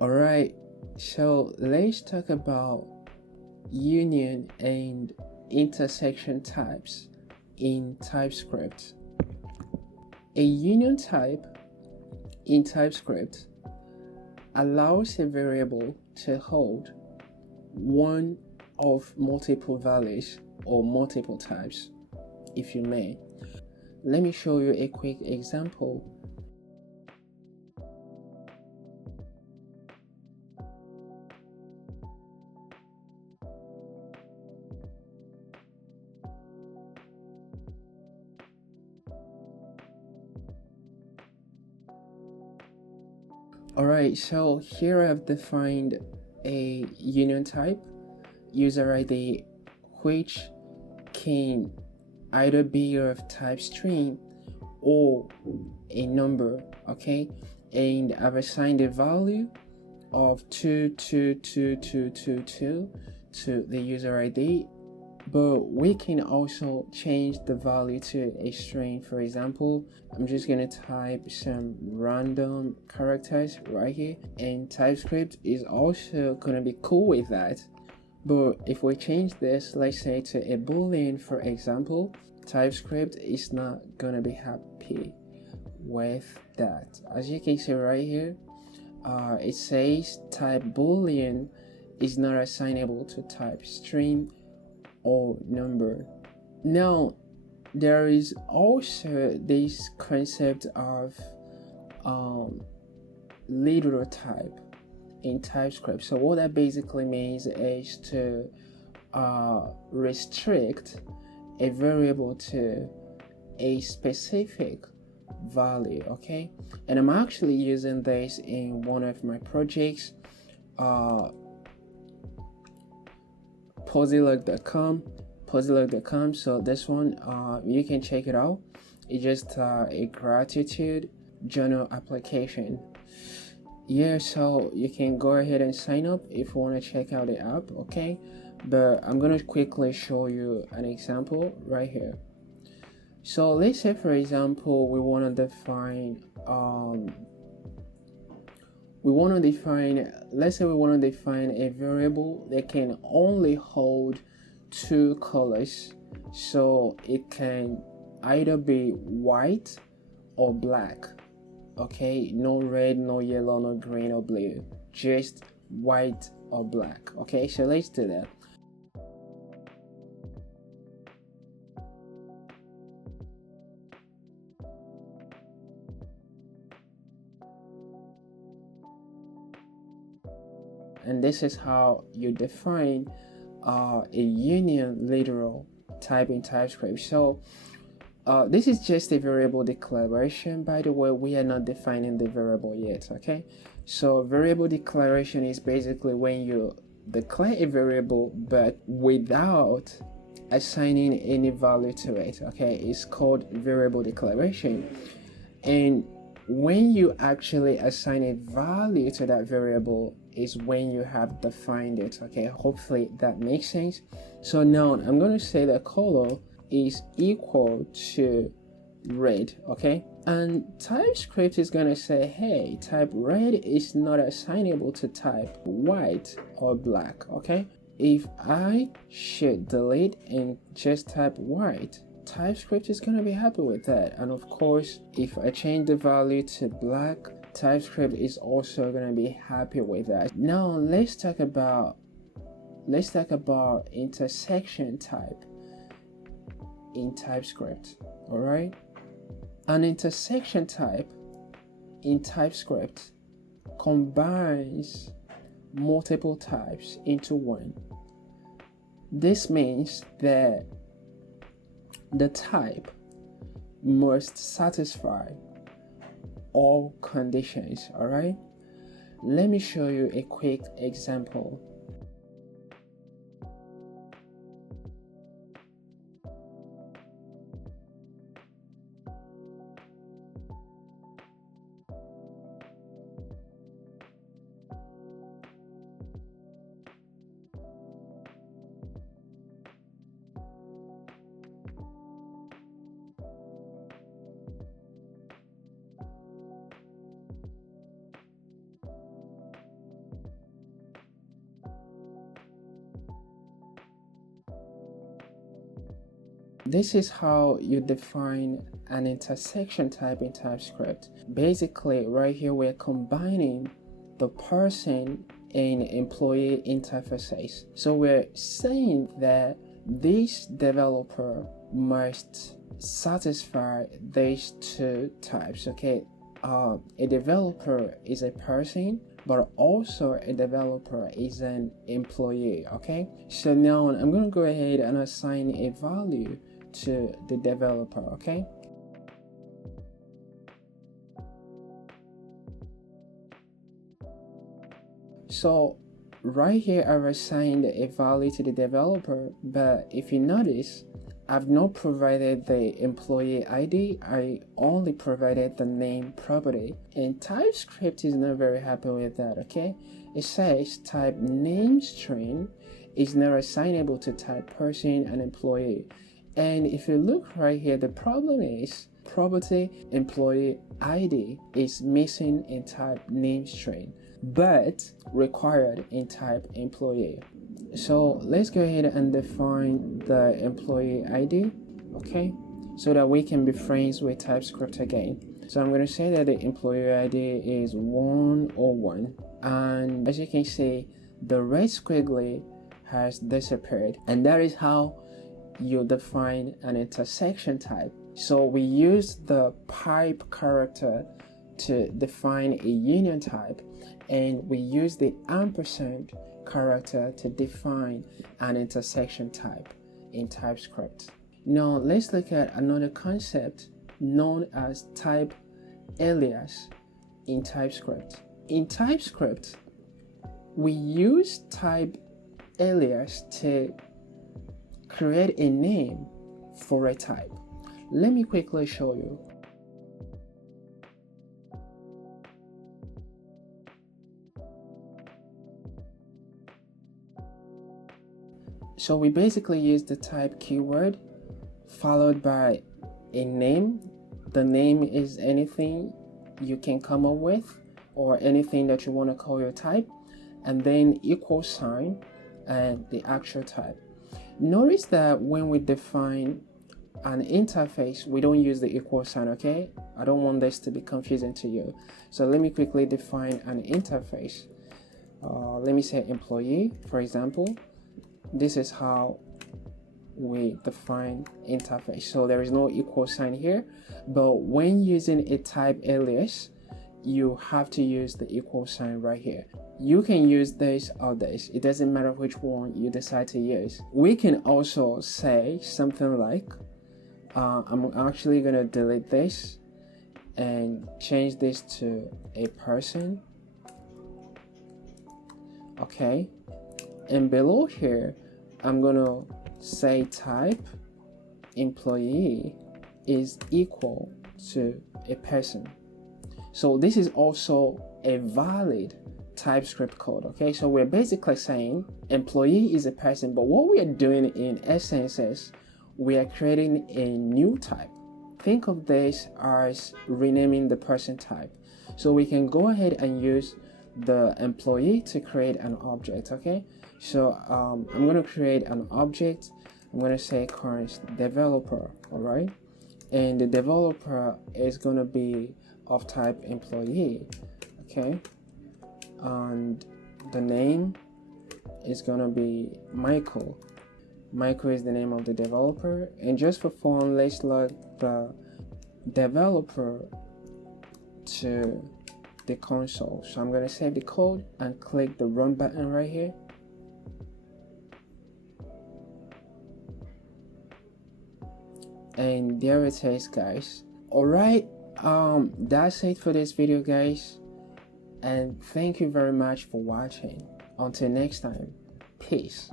Alright, so let's talk about union and intersection types in TypeScript. A union type in TypeScript allows a variable to hold one of multiple values or multiple types, if you may. Let me show you a quick example. Alright, so here I've defined a union type, user ID, which can either be of type string or a number, okay? And I've assigned a value of 2222222 to the user ID, but we can also change the value to a string. For example, I'm just gonna type some random characters right here, and TypeScript is also gonna be cool with that. But if we change this, let's say to a boolean, for example, TypeScript is not gonna be happy with that. As you can see right here, it says type boolean is not assignable to type string or number. Now there is also this concept of literal type in TypeScript. So what that basically means is to restrict a variable to a specific value, okay? And I'm actually using this in one of my projects, Posylog.com. So this one, you can check it out. It's just a gratitude journal application. Yeah, so you can go ahead and sign up if you want to check out the app, okay? But I'm gonna quickly show you an example right here. So let's say, for example, we want to define let's say we want to define a variable that can only hold two colors, so it can either be white or black, okay? No red, no yellow, no green or blue, just white or black, okay? So let's do that. And this is how you define a union literal type in TypeScript. So this is just a variable declaration. By the way, we are not defining the variable yet, okay? So variable declaration is basically when you declare a variable but without assigning any value to it, okay? It's called variable declaration. And when you actually assign a value to that variable is when you have defined it, okay? Hopefully that makes sense. So now I'm going to say that color is equal to red, okay? And TypeScript is going to say, hey, type red is not assignable to type white or black, okay? If I should delete and just type white, TypeScript is going to be happy with that. And of course, if I change the value to black, TypeScript is also going to be happy with that. Now let's talk about intersection type in TypeScript. All right, an intersection type in TypeScript combines multiple types into one. This means that the type must satisfy all conditions. All right, let me show you a quick example. this is how you define an intersection type in TypeScript. Basically, right here we're combining the person and employee interfaces. So we're saying that this developer must satisfy these two types. Okay, a developer is a person, but also a developer is an employee. Okay, so now I'm going to go ahead and assign a value to the developer. Okay, so right here I've assigned a value to the developer, but if you notice, I've not provided the employee ID, I only provided the name property. And TypeScript is not very happy with that, okay? It says type name string is not assignable to type person and employee. And if you look right here, the problem is property employee ID is missing in type name string, but required in type employee. So let's go ahead and define the employee ID, okay, so that we can be friends with TypeScript again. So I'm going to say that the employee ID is 101, and as you can see, the red squiggly has disappeared, and that is how you define an intersection type. So we use the pipe character to define a union type, and we use the ampersand character to define an intersection type in TypeScript. Now let's look at another concept known as type alias in TypeScript. In TypeScript, we use type alias to create a name for a type. Let me quickly show you. So we basically use the type keyword followed by a name. The name is anything you can come up with or anything that you want to call your type, and then equal sign and the actual type. Notice that when we define an interface, we don't use the equal sign, okay? I don't want this to be confusing to you. So let me quickly define an interface. Let me say employee, for example. This is how we define interface. So there is no equal sign here, but when using a type alias, you have to use the equal sign right here. You can use this or this. It doesn't matter which one you decide to use. We can also say something like, I'm actually gonna delete this and change this to a person. Okay. And below here, I'm gonna say type employee is equal to a person. So this is also a valid TypeScript code, okay? So we're basically saying employee is a person, but what we are doing in essence is we are creating a new type. Think of this as renaming the person type. So we can go ahead and use the employee to create an object, okay? So I'm going to create an object. I'm going to say current developer, all right? And the developer is going to be of type employee, okay? And the name is going to be Michael. Michael is the name of the developer. And just for fun, let's log the developer to the console. So I'm going to save the code and click the run button right here. And there it is, guys. All right, that's it for this video, guys, and thank you very much for watching. Until next time, peace.